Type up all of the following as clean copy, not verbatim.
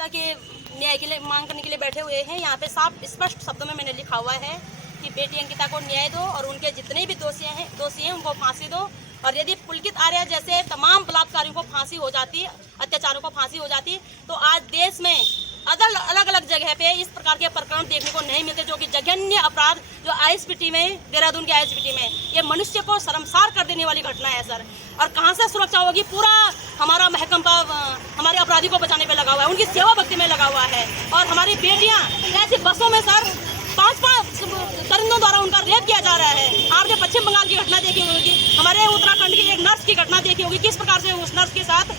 नागरिकता के न्याय के लिए मांग करने के लिए बैठे हुए हैं। यहाँ पे साफ स्पष्ट शब्दों में मैंने लिखा हुआ है कि बेटी अंकिता को न्याय दो और उनके जितने भी दोषी हैं उनको फांसी दो। और यदि पुलकित आर्या जैसे तमाम बलात्कारियों को फांसी हो जाती, अत्याचारों को फांसी हो जाती, तो आज देश में अलग अलग जगह पे इस प्रकार के प्रकरण देखने को नहीं मिलते, जो कि जघन्य अपराध जो आईएसपीटी में, देहरादून के आईएसपीटी में, ये मनुष्य को शर्मसार कर देने वाली घटना है सर। और कहाँ से सुरक्षा होगी? पूरा हमारा महकमा हमारे अपराधी को बचाने पे लगा हुआ है, उनकी सेवा भक्ति में लगा हुआ है। और हमारी बेटियां ऐसी बसों में सर 5-5 दरिंदों द्वारा उनका रेप किया जा रहा है। आपने पश्चिम बंगाल की घटना देखी होगी, हमारे उत्तराखंड की एक नर्स की घटना देखी होगी, किस प्रकार से उस नर्स के साथ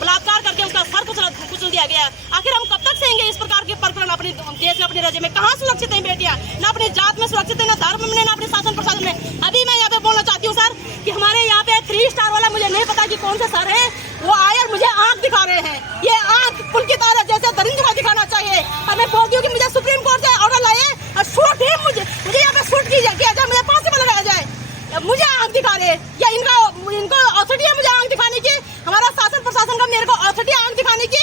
बलात्कार करके उसका सर कुचल दिया गया। आखिर हम कब तक सहेंगे इस प्रकार के प्रकरण अपने देश में, अपने राज्य में? कहाँ सुरक्षित है बेटियां? न अपनी जात में सुरक्षित है, न धर्म में, न अपने शासन प्रशासन में। अभी मैं यहाँ पे बोलना चाहती हूँ सर कि हमारे यहाँ पे 3 स्टार वाला, मुझे नहीं पता कि कौन से सर है, वो आए और मुझे आंख दिखा रहे हैं। ये आंख पुलकित आर्या जैसे दरिंदों को दिखाना चाहिए। और मैं बोलती हूँ कि मुझे सुप्रीम कोर्ट से ऑर्डर लाए और शूट ही मुझे यहाँ पे शूट किया जाए, मुझे फांसी पर लगाया जाए। मुझे आंख दिखा रहे या इनको अथॉरिटी है मुझे आंख दिखाने की? हमारा शासन प्रशासन का मेरे को अथॉरिटी आंख दिखाने की?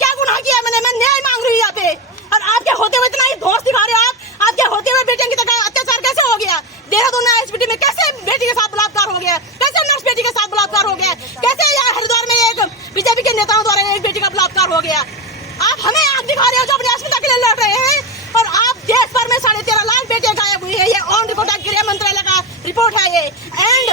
क्या गुनाह किया मैंने? मैं न्याय मांग रही हूँ यहाँ पे। और आपके होते हुए इतना ही धौंस दिखा रहे हो आप। आपके होते हुए बेटियों की तरह अत्याचार कैसे हो गया? देहरादून आईएसपीटी में कैसे बेटी के साथ बलात्कार हो गया? कैसे नर्स बेटी के साथ बलात्कार हो गया? कैसे यहाँ हरिद्वार में एक बीजेपी के नेताओं द्वारा एक बेटी का बलात्कार हो गया? आप हमें आंख दिखा रहे हो जो अपनी अस्मिता के लिए लड़ रहे हैं। और आप देश भर में 13.5 लाख बेटियां गायब हुई है, ये ऑन रिकॉर्ड गृह मंत्रालय का रिपोर्ट है ये। एंड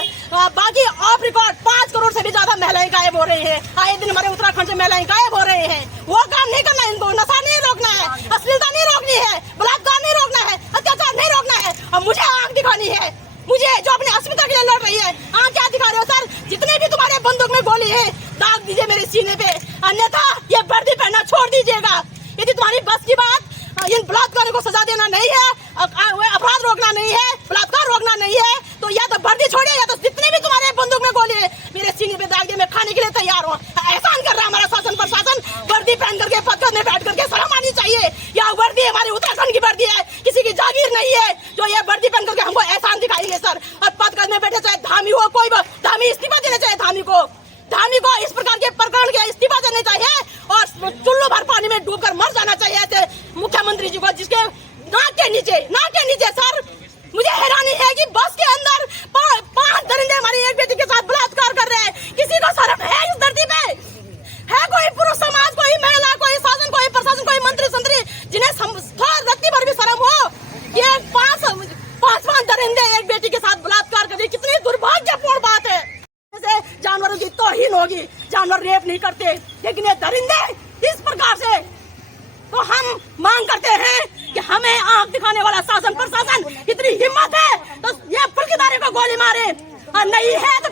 बाकी ऑफ रिकॉर्ड 5 करोड़ से भी ज्यादा महिलाएं गायब हो रही हैं। आए दिन हमारे उत्तराखंड से महिलाएं गायब हो रही हैं। वो काम नहीं करना, इनको नशा नहीं रोकना है, अश्लीलता नहीं रोकनी है, बलात्कार नहीं रोकना है, अत्याचार नहीं रोकना है। और मुझे आंख दिखानी है, मुझे जो अपनी अस्मिता के लिए लड़ रही है। आंख क्या दिखा रहे हो सर? जितने भी तुम्हारे बंदूक में गोली है दाग दीजिए मेरे सीने पे, अन्यथा ये वर्दी पहनना छोड़ दीजिएगा। यदि तुम्हारी बस की बात इन बलात्कारों को सजा देना नहीं है, अपराध रोकना नहीं है, बलात्कार रोकना नहीं है, तो या तो वर्दी छोड़िए या तो जितने भी तुम्हारे बंदूक में गोली है मेरे सीने पे दाग दिए, मैं खाने के लिए तैयार हूँ। एहसान कर रहा है हमारा शासन प्रशासन, वर्दी पहन करके पत्थर में बैठ करके शर्म आनी चाहिए। यह वर्दी हमारे उत्तराखंड की वर्दी है, किसी की जागीर नहीं है जो ये वर्दी पहन करके हमको एहसान दिखाएंगे सर। और पद में बैठे चाहे धामी हो, कोई धामी इस्तीफा देना चाहिए। धामी को इस प्रकार के प्रकरण के इस्तीफा देना चाहिए और चुल्लू भर पानी में डूबकर मर जाना चाहिए ऐसे मुख्यमंत्री जी को, जिसके नाक के नीचे सर। मुझे हैरानी है कि बस के अंदर 5 दरिंदे हमारी एक बेटी के साथ बलात्कार कर रहे हैं। किसी को शर्म है इस धरती पे? है कोई पुरुष समाज, कोई महिला, कोई शासन, कोई प्रशासन, कोई मंत्री संतरी जिन्हें थोड़ा रत्ती भर भी शर्म हो? ये 5 दरिंदे एक बेटी के साथ बलात्कार कर रही, कितनी दुर्भाग्यपूर्ण बात है। जानवरों की तौहीन होगी, जानवर रेप नहीं करते, लेकिन ये दरिंदे इस प्रकार से। तो हम मांग करते हैं कि हमें आंख दिखाने वाला शासन प्रशासन इतनी हिम्मत है तो ये पुलकित आर्या को गोली मारे, और नहीं है तो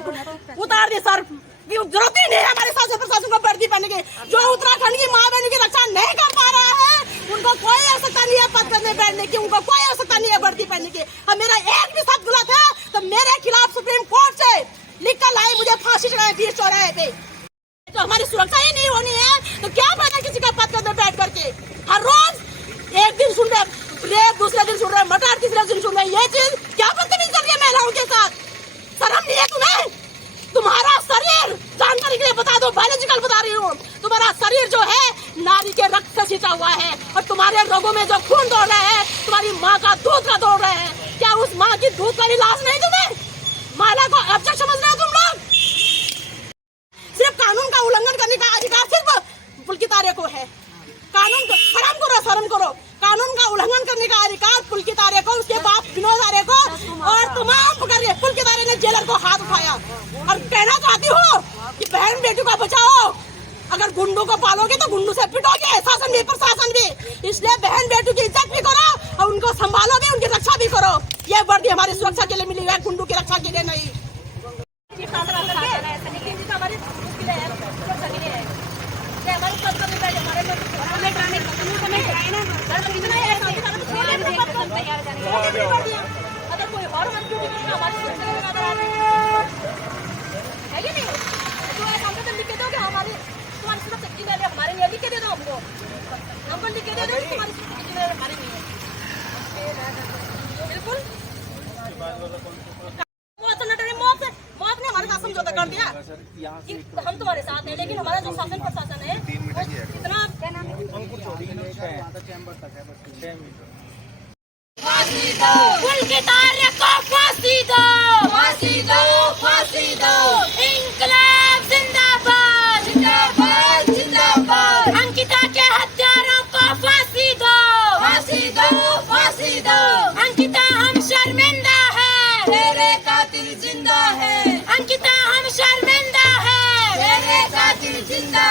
उतार दे सर। जरूरत ही नहीं है हमारे शासन प्रशासन को वर्दी पहनने की। जो उत्तराखंड की माँ बहन की रक्षा नहीं कर पा रहा है उनको कोई आवश्यकता नहीं है पद में बैठने की, उनको कोई आवश्यकता नहीं है वर्दी पहनने की। और मेरा एक भी शब्द गलत है तो मेरे खिलाफ सुप्रीम कोर्ट से लिख कर लाए, मुझे फांसी चढ़ाए 20 चौराहे पे। तो हमारी सुरक्षा ही नहीं होनी है तो क्या फायदा किसी का पद में बैठ करके? हर रोज एक दिन सुन रहे रेप, दूसरे दिन सुन रहे मर्डर, तीसरे दिन सुन रहे ये चीज। क्या बदतमीजी कर रही है महिलाओं के साथ? शर्म नहीं है तुम्हें? तुम्हारा शरीर, जानकारी के लिए बता दो, बायोलॉजिकल बता रही हूँ, तुम्हारा शरीर जो है नारी के रक्त से सींचा हुआ है और तुम्हारे रगों में जो खून दौड़ रहा है तुम्हारी माँ का दूध का दौड़ रहा है। क्या उस माँ की दूध का भी लाज नहीं तुम्हें? महिला को अब्जेक्ट समझ रहे हो तुम लोग? सिर्फ कानून का उल्लंघन करने का अधिकार सिर्फ पुलकित आर्या को है। कानून को शर्म करो। कानून का उल्लंघन करने का अधिकार पुलकित आर्या को, उसके बाप विनोद आर्या को और तमाम पकड़। पुलकित आर्या ने जेलर को हाथ उठाया और कहना चाहती हो कि बहन बेटी को बचाओ। अगर गुंडों को पालोगे तो गुंडों से पिटोगे, शासन भी प्रशासन भी। इसलिए बहन बेटी की इज्जत भी करो और उनको संभालो भी, उनकी रक्षा भी करो। ये वर्दी हमारी सुरक्षा के लिए मिली है, गुंडों की रक्षा के लिए नहीं। अगर कोई और मंत्री हमारी सुरक्षा के लिए है ये नहीं तो हमको तो लिख के दो कि हमारी तुम्हारी सुरक्षा की लिए हमारे लिए लिख के दे दो, हमको लिख के दे दो तुम्हारी सुरक्षा के लिए हमारे लिए बिल्कुल। मौत ने हमारे साथ समझौता कर दिया कि हम तुम्हारे साथ हैं, लेकिन हमारा जो शासन प्रशासन है इतना 6 मीटर। पुलकित आर्य को फांसी दो, फांसी दो, फांसी दो। इंकलाब जिंदाबाद, जिंदाबाद, जिंदाबाद। अंकिता के हत्यारों को फांसी दो, फांसी दो, फांसी दो। अंकिता हम शर्मिंदा है, तेरे कातिल जिंदा है। अंकिता हम शर्मिंदा है, तेरे कातिल जिंदा